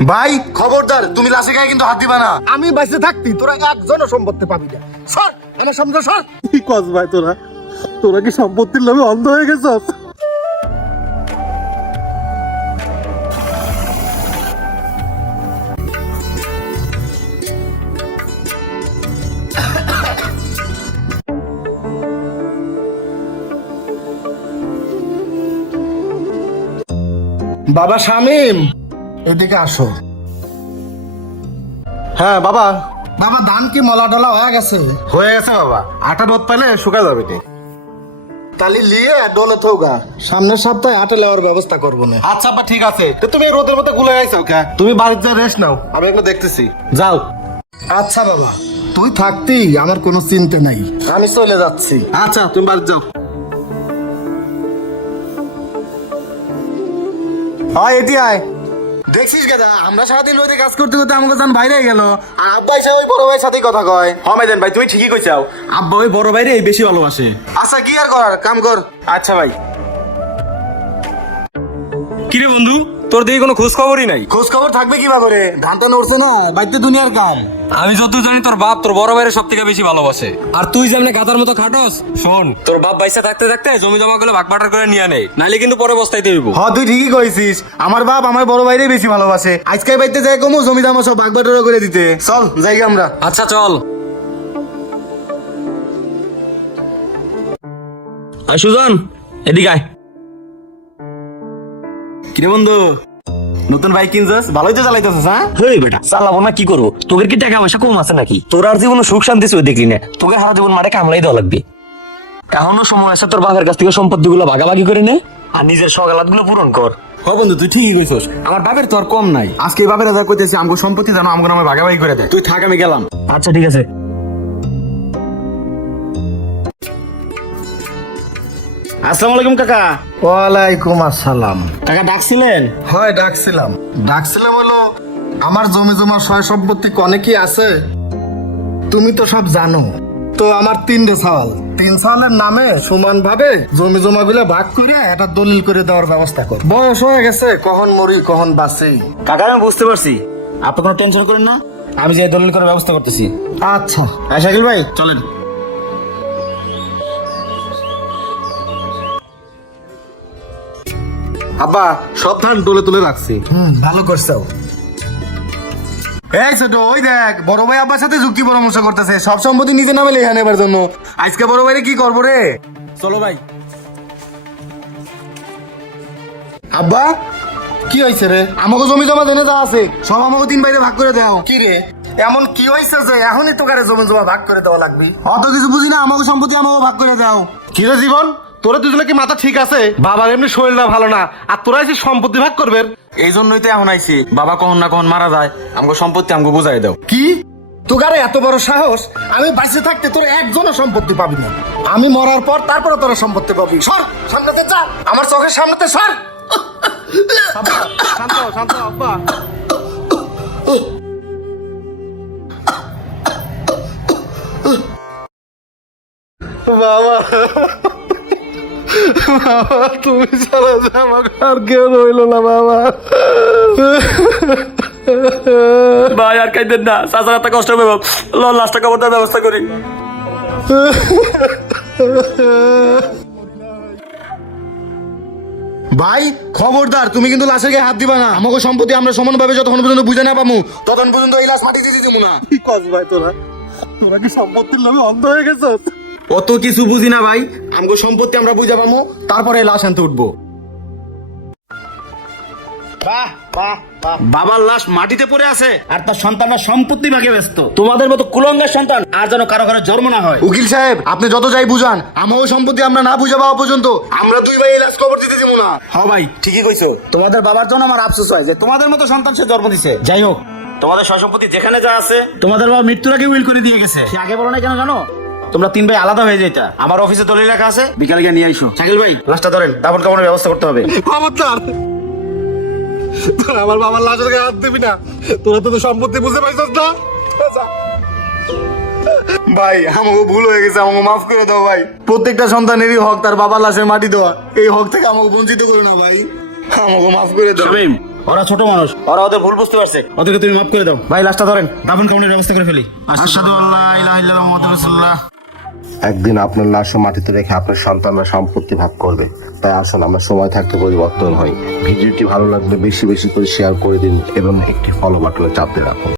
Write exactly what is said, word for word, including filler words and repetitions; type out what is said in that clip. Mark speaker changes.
Speaker 1: ভাই খবরদার, তুমি লাশে গায়ে কিন্তু হাত দিবা না। আমি বাইসে থাকতি তোরা একজনও সম্পত্তি পাবি না। সর আমার সামনে সর।
Speaker 2: কি কস ভাই তোরা তোরা কি সম্পত্তির লোভে অন্ধ হয়ে গেছস?
Speaker 1: বাবা শামিম, এদিকে আসো।
Speaker 2: হ্যাঁ বাবা।
Speaker 1: বাবা ধান কি মলা ডলা হয়ে গেছে?
Speaker 2: হয়ে গেছে বাবা, আটা রোদ পেলে শুকা যাবে নি।
Speaker 1: তালি লিয়ে ডলে থৌগা, সামনের সপ্তাহে আটা লেওয়ার ব্যবস্থা করবো না।
Speaker 2: আচ্ছা আব্বা ঠিক আছে, তো তুমি এই রোদের মধ্যে গুলে গেছো কে? তুমি বাড়িতে যা রেস্ট নাও, আমি এগুলো দেখতেছি। যাও।
Speaker 1: আচ্ছা বাবা, তুই থাকতি আমার কোনো চিন্তা নাই, আমি চলে যাচ্ছি।
Speaker 2: আচ্ছা তুমি বাড়ি যাও। হয় এটি আয়।
Speaker 1: দেখছিস গাদা, আমরা সারাদিন রোদে কাজ করতে করতে আমাকে যান বাইরে গেল, আর আব্বা এসে ওই বড় ভাইয়ের সাথেই কথা কয়।
Speaker 2: হ্যাঁ ভাইজান ভাই, তুমি ঠিকই কইছাও, আব্বা ওই বড় ভাইরে এই বেশি ভালোবাসে।
Speaker 1: আচ্ছা কি আর করার, কাম কর।
Speaker 2: আচ্ছা ভাই। কিরে বন্ধু, তোর দিকে কোনো খোঁজ খবরই নাই?
Speaker 1: খোঁজ খবর থাকবে কি করে, ধান টান উঠছে না, বাইতে দুনিয়ার কাম।
Speaker 3: আমি যত জানি তোর বাপ তোর বড় ভাইয়ের সব থেকে বেশি ভালোবাসে, আর তুই যেমনি গাধার মতো খাটস। শোন, তোর বাপ বাইসা থাকতে থাকতে জমি জমা গুলো ভাগ বাটার করে নিয়ে নেই, নাইলে কিন্তু পরে বস্তাইতে হইব।
Speaker 1: হ তুই ঠিকই কইছিস, আমার বাপ আমার বড় ভাইরে বেশি ভালোবাসে। আজকে বাইতে যাই কমু, জমি দাম সব ভাগ বাটোয়ারা করে দিতে। চল যাই আমরা।
Speaker 3: আচ্ছা চল। আয় সুজন, এদিকে আয়।
Speaker 2: কিরে বন্ধু, নতুন বাইক কিনছস? ভালোই তো চালাইতেছস? হ্যাঁ
Speaker 3: হেই বেটা, চালাবো না কি করবো? তোদের কি টাকা পয়সা কম আছে নাকি? তোর আর জীবনে সুখ শান্তি তুই দেখলি না, তোকে সারা জীবন মাঠে কামলাই দেওয়া লাগবে। এখনো সময় আছে, তোর বাপের কাছ থেকে সম্পত্তি গুলো ভাগাভাগি করে নে, আর নিজের সকালাত গুলো পূরণ কর।
Speaker 2: হ বন্ধু, তুই ঠিকই কইছস, আমার বাপের তো আর কম নাই। আজকে এই বাপের যা কইতেছি, আমগো সম্পত্তি জানো আমগো নামে ভাগাভাগি করে দে। তুই থাক, আমি গেলাম।
Speaker 3: আচ্ছা ঠিক আছে।
Speaker 2: আসসালামু আলাইকুম কাকা।
Speaker 1: ওয়ালাইকুম আসসালাম।
Speaker 2: কাকা ডাকছিলেন?
Speaker 1: হয় ডাকছিলাম। ডাকছিলাম হলো, আমার জমি জমা সয় সম্পত্তি কনে কি আছে তুমি তো সব জানো। তো আমার তিনটে সাল, তিন সালের নামে সমান ভাবে জমি জমা গুলো ভাগ করে একটা দলিল করে দেওয়ার ব্যবস্থা কর। বয়স হয়ে গেছে, কখন মরি কখন বাঁচি।
Speaker 2: কাকা আমি বুঝতে পারছি, আপনি কোনো টেনশন করেন না, আমি যে দলিল করার ব্যবস্থা করতেছি।
Speaker 1: আচ্ছা
Speaker 2: হ্যাঁ শাকিল ভাই চলেন। আব্বা সব ধান তুলে তুলে রাখছি।
Speaker 1: হুম ভালো করছো। এই ছোট, ওই দেখ বড় ভাই আব্বার সাথে যুক্তি পরামর্শ করতেছে সব সম্পত্তি নিজের নামে লেখা নেবার জন্য। আজকে বড় ভাইরে কি করবো রে?
Speaker 2: চলো ভাই।
Speaker 1: আব্বা কি হয়েছে রে? আমাকে জমি জমা জেনে যা আছে সব আমাকে তিন বাইরে ভাগ করে দাও। কি রে এমন কি হয়েছে যে এখনই তোকারে জমি জমা ভাগ করে দেওয়া লাগবে? অত কিছু বুঝি না, আমাকে সম্পত্তি আমাকে ভাগ করে দাও।
Speaker 2: কি রে জীবন, তোরা দুজনে কি মাথা ঠিক আছে? বাবার এমনি শরীরটা ভালো না, আর তোরা এসে সম্পত্তি ভাগ করবেন? এই জন্যই তো এখন আইছি, বাবা কখন না কখন মারা যায়, আমাকে সম্পত্তি আমাকে বুঝাই দাও।
Speaker 1: কি তোকারে এত বড় সাহস? আমি বাঁচে থাকতে তোর একজনও সম্পত্তি পাবি না, আমি মরার পর তারপরে তোরা সম্পত্তি পাবি। সর সামনেতে যা, আমার চোখের সামনেতে সর।
Speaker 2: শান্ত শান্ত আব্বা। বাবা বাবা, তুমি ছাড়া যে আমার আর কেউ রইলো না বাবা।
Speaker 3: ভাই আর কাইদেন না, চাচা এত কষ্ট হবে, ল লাস্টটা খবর দেওয়ার ব্যবস্থা করি।
Speaker 1: ভাই খবরদার, তুমি কিন্তু লাশের গায়ে হাত দিবা না। আমাকে সম্পত্তি আমরা সমানভাবে যতক্ষণ পর্যন্ত বুঝে না পামু ততক্ষণ পর্যন্ত এই লাশ মাটি দিতে দেবো না।
Speaker 2: কি কস ভাই তোরা তোরা কি সম্পত্তির লোভে অন্ধ হয়ে গেছস?
Speaker 1: অত কিছু বুঝি না ভাই, আমাকে সম্পত্তি আমরা বুঝে পামু, তারপরে এই লাশ আনতে উঠবো।
Speaker 2: বাহ বাহ বাহ, বাবার লাশ মাটিতে পড়ে আছে আর তার সন্তানরা সম্পত্তি ভাগে ব্যস্ত। তোমাদের মতো কুলঙ্গের সন্তান আর যেন কারো কারো জন্ম না হয়।
Speaker 1: উকিল সাহেব আপনি যত যাই বুঝান, আমাকে সম্পত্তি আমরা না বুঝে পাওয়া পর্যন্ত আমরা দুই ভাই এই লাশ কবর দিতে দেবো না।
Speaker 2: হ্যাঁ ভাই ঠিকই কইছো, তোমাদের বাবার জন্য আমার আফসোস হয় যে তোমাদের মতো সন্তান সে জন্ম দিছে। যাই হোক, তোমাদের সম্পত্তি যেখানে যা আছে তোমাদের বাবা মৃত্যুর আগে উইল করে দিয়ে গেছে। সে আগে বলো না কেন জানো? তোমরা তিন ভাই আলাদা হয়ে যেটা। আমার অফিসে দলিল রাখা আছে, বিকালে গিয়ে নিয়ে আইসো। শাকিল ভাই লাশটা ধরেন, দাফন কাফনের ব্যবস্থা করতে হবে।
Speaker 1: খবরদার তোরা আমার বাবার লাশের গায়ে হাত দিবি না, তোরা তো সম্পত্তি বুঝতে পারছিস না। ভাই আমাকে ভুল হয়ে গেছে, আমাকে মাফ করে দাও ভাই। প্রত্যেকটা সন্তানেরই হক তার বাবার লাশের মাটি দেওয়া, এই হক থেকে আমাকে বঞ্চিত করো না ভাই, আমাকে মাফ করে দাও।
Speaker 2: শামীম, ওরা ছোট মানুষ, ওরা ওদের ভুল বুঝতে পারছে, ওদেরকে তুমি মাফ করে দাও। ভাই লাশটা ধরেন, দাফন কাউনের ব্যবস্থা করে ফেলি। আশহাদু আল্লা ইলাহা ইল্লাল্লাহ মুহাম্মাদুর রাসূলুল্লাহ।
Speaker 4: একদিন আপনার লাশও মাটিতে রেখে আপনার সন্তানরা সম্পত্তি ভাগ করবে। তাই আসুন আমরা সময় থাকতে পরিবর্তন হই। ভিডিওটি ভালো লাগলে বেশি বেশি করে শেয়ার করে দিন এবং একটি ফলো বাটনে চাপ দিয়ে রাখুন।